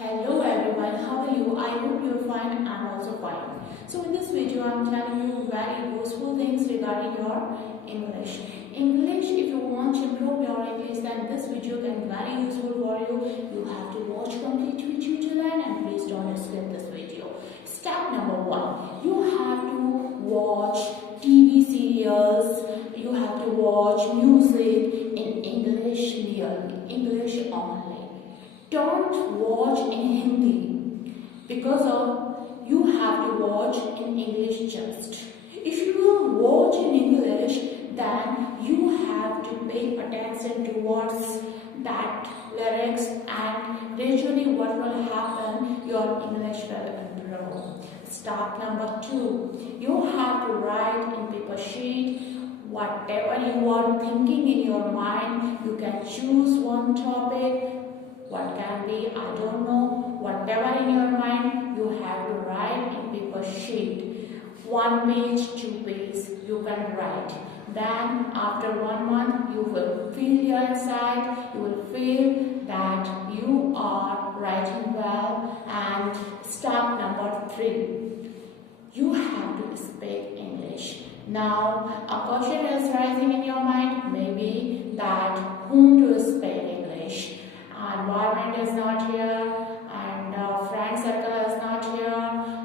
Hello everyone, how are you? I hope you're fine. I'm also fine. So in this video, I'm telling you very useful things regarding your English. English, if you want to improve your English, then this video can be very useful for you. You have to watch complete video to learn, and please don't skip this video. Step number 1, you have to watch TV serials, you have to watch music in English merely, English only. Don't watch in Hindi because of you have to watch in English just. If you will watch in English, then you have to pay attention towards that lyrics, and gradually what will happen, your English will improve. Step number 2, you have to write in paper sheet whatever you are thinking in your mind. You can choose one topic. What can be, I don't know, whatever in your mind, you have to write in paper sheet. 1 page, 2 pages, you can write. Then after 1 month, you will feel your inside, you will feel that you are writing well. And step number 3, you have to speak English. Now, a question is rising in your mind, maybe that whom to speak English. Environment is not here, and friend circle is not here,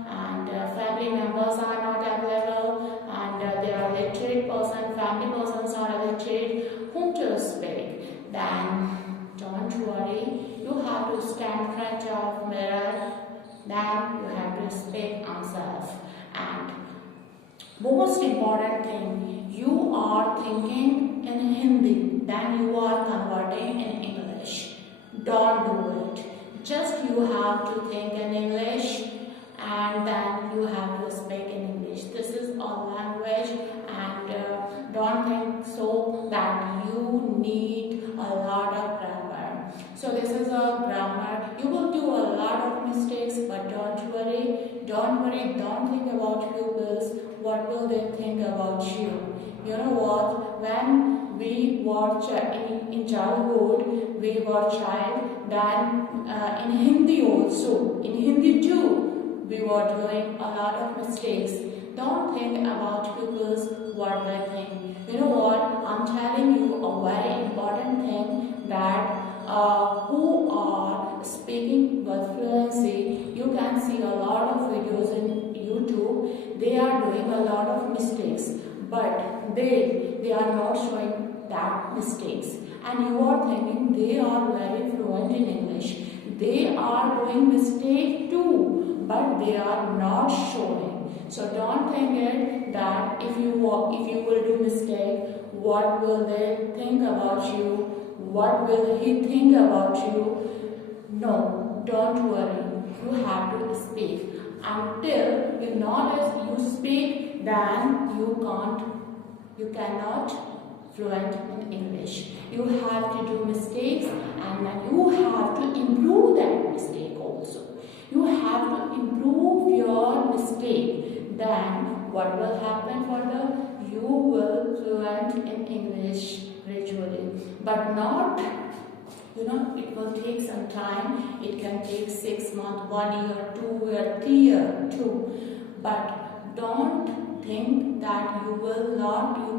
and family members are not available, and they are illiterate person, family persons are illiterate. Whom to speak? Then don't worry, you have to stand in front of mirror. Then you have to speak yourself. And most important thing, you are thinking in Hindi, then you are converting in English. Don't do it. Just you have to think in English, and then you have to speak in English. This is a language, and don't think so that you need a lot of grammar. So this is a grammar. You will do a lot of mistakes, but don't worry. Don't think about pupils. What will they think about you? You know what? When we were in childhood, we were child, then in Hindi also, in Hindi too, we were doing a lot of mistakes. Don't think about pupils, what they think. You know what? I'm telling you a very important thing, that who are speaking with fluency, you can see a lot of videos in YouTube. They are doing a lot of mistakes, but they are not showing that mistakes, and you are thinking they are very fluent in English. They are doing mistake too, but they are not showing. So don't think it that if you will do mistake, what will they think about you? What will he think about you? No, don't worry. You have to speak. Until you speak, then you cannot fluent in English. You have to do mistakes, and then you have to improve that mistake also. You have to improve your mistake. Then what will happen further? You will fluent in English gradually, but not, it will take some time. It can take 6 months, 1 year, 2 year, 3 year too. But don't think that you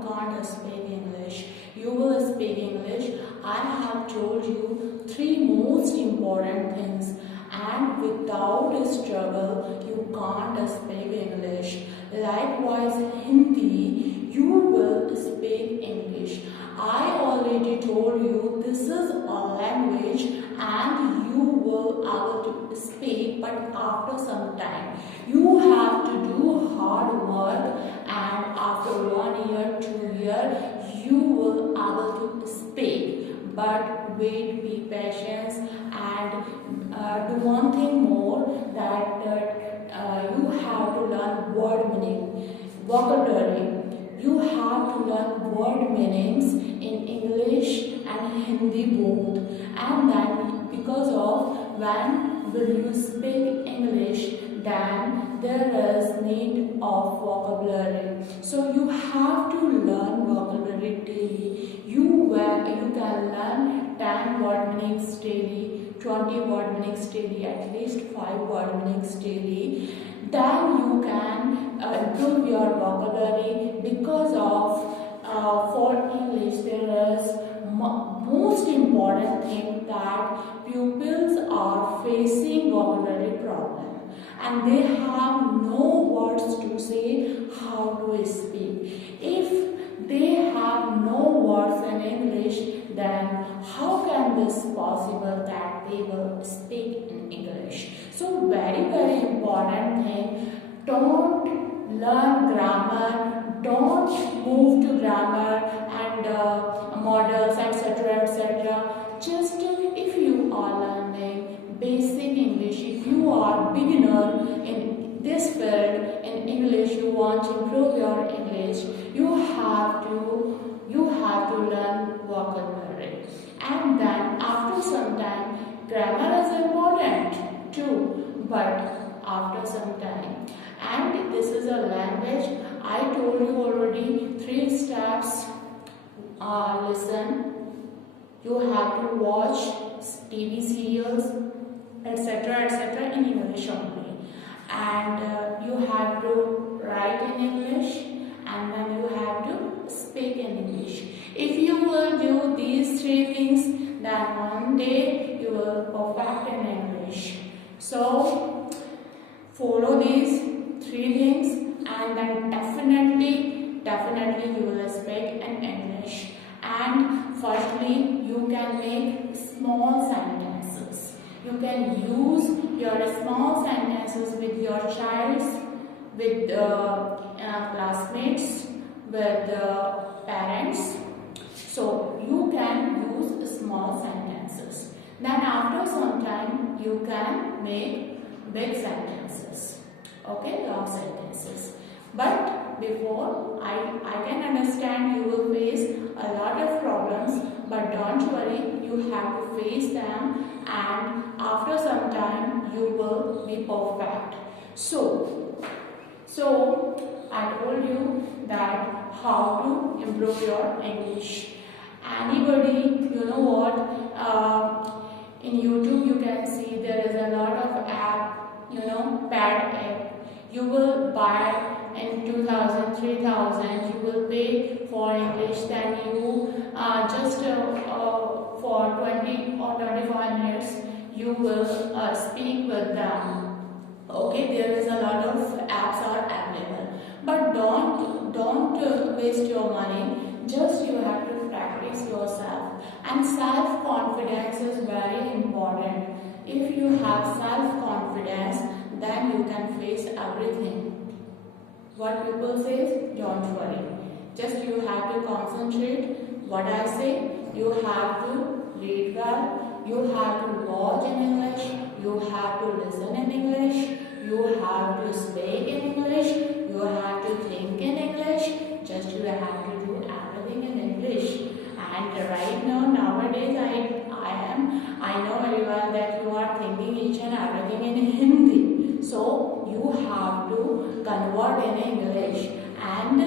can't speak English. You will speak English. I have told you 3 most important things, and without a struggle, you can't speak English. Likewise, Hindi, you will speak English. I already told you this is a language, and you will able to speak, but after some time. You have to do hard work, and after 1 year, 2 years, you will able to speak. But wait, be patient, and do one thing more, that you have to learn word meaning, vocabulary. You have to learn word meanings in English and Hindi both. And then because of when will you speak English, then there is need of vocabulary. So you have to learn vocabulary daily. You can learn 10 word meanings daily, 20 word meanings daily, at least 5 word meanings daily, then you can improve your vocabulary. Because of for English there is most important thing that pupils are facing vocabulary problem, and they have no words to say how to speak. If they have no words in English, then how can this possible that they will speak in English? So very important thing, don't learn grammar, don't move to grammar and models, etc. Just if you are learning basic English, if you are beginner in this field in English, you want to improve your English, you have to learn vocabulary. And then after some time, grammar is important too, but after some time. And this is a language, I told you already, 3 steps. Listen, you have to watch TV serials, etc. in English only, and you have to write in English, and then you have to speak in English. If you will do these 3 things, then one day you will perfect in English. So follow these 3 things, and then definitely you will speak in English. And firstly, you can make small sentences. You can use your small sentences with your child, with classmates, with parents. So you can use small sentences. Then after some time, you can make big sentences. Okay, long sentences. But before, I can understand you will face a lot of problems, but don't worry, you have to face them, and after some time you will be perfect. So I told you that how to improve your English. Anybody, you know what, in YouTube you can see there is a lot of app, paid app. You will buy in 2000, 3000, you will pay for English, then you just for 20 or 25 minutes you will speak with them. Okay, there is a lot of apps are available, but don't waste your money. Just you have to practice yourself, and self-confidence is very important. If you have self-confidence, then you can face everything. What people say, don't worry. Just you have to concentrate. What I say, you have to read well, you have to watch in English, you have to listen in English, you have to speak in English, you have to think in English. Just you have to do everything in English. And right now, nowadays, I know very well that you are thinking each and everything in Hindi. So you have to convert in English, and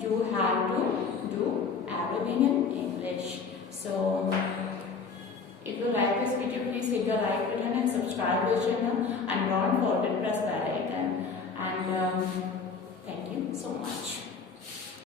you have to do everything in English. So if you like this video, please hit the like button and subscribe to the channel, and don't forget to press bell icon. And thank you so much.